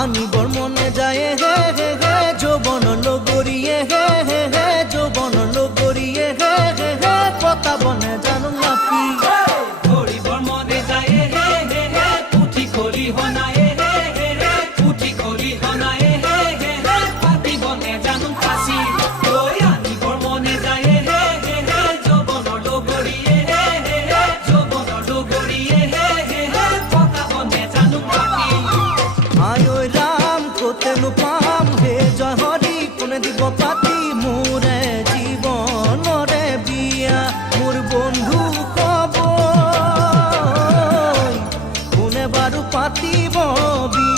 আনিবর মনে যায় হে হে হে যৌবন লগরিয়ে হে হে হে যৌবন লগরিয়ে হে হে হে পতা বনে জানো নাকি ধরিবর মনে যায় হে হে হে পুঠি খলি হনায় হে হে হে পুঠি খলি হনায় হে হে হে পাতি বনে জানো কাশি ওই আনিবর মনে যায় হে হে হে যৌবন লগরিয়ে হে হে হে যৌবন লগরিয়ে হে হে হে পতা বনে জানো নাকি আয় ওই রাম কোতেনু পাম হে জয় হরি কোনে দিব পাতি মোরে জীবনরে বিয়া মোর বন্ধু কব কোনে বারু পাতিব বিয়া